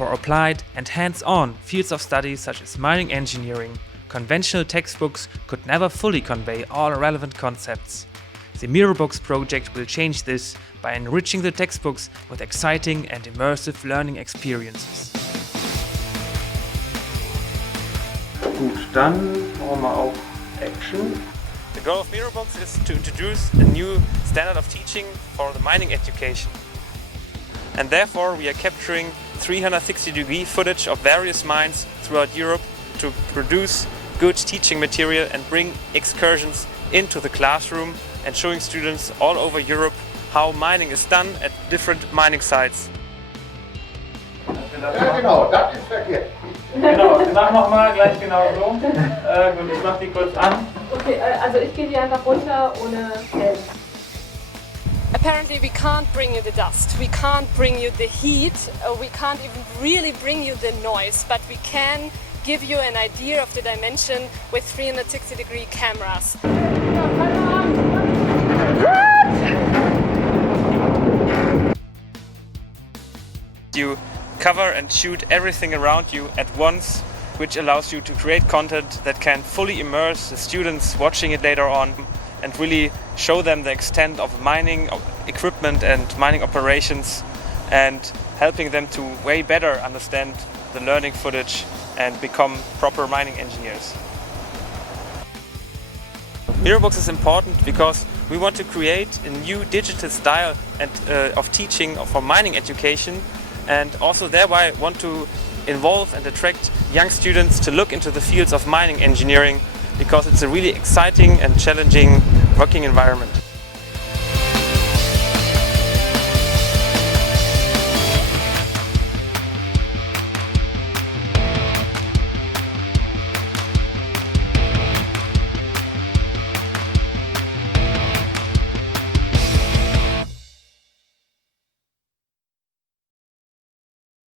For applied and hands-on fields of study such as mining engineering, conventional textbooks could never fully convey all relevant concepts. The Mirobox project will change this by enriching the textbooks with exciting and immersive learning experiences. Gut, dann machen wir auch Action. The goal of Mirobox is to introduce a new standard of teaching for the mining education. And therefore we are capturing 360-degree footage of various mines throughout Europe to produce good teaching material and bring excursions into the classroom and showing students all over Europe how mining is done at different mining sites. Ja genau, das ist verkehrt. Genau, mach nochmal, gleich genau so. Gut, ich mach die kurz an. Okay, also ich gehe hier einfach runter ohne Helm. Apparently we can't bring you the dust, we can't bring you the heat, we can't even really bring you the noise, but we can give you an idea of the dimension with 360-degree cameras. You cover and shoot everything around you at once, which allows you to create content that can fully immerse the students watching it later on and really show them the extent of mining equipment and mining operations, and helping them to way better understand the learning footage and become proper mining engineers. Mirobox is important because we want to create a new digital style of teaching for mining education, and also thereby want to involve and attract young students to look into the fields of mining engineering, because it's a really exciting and challenging working environment.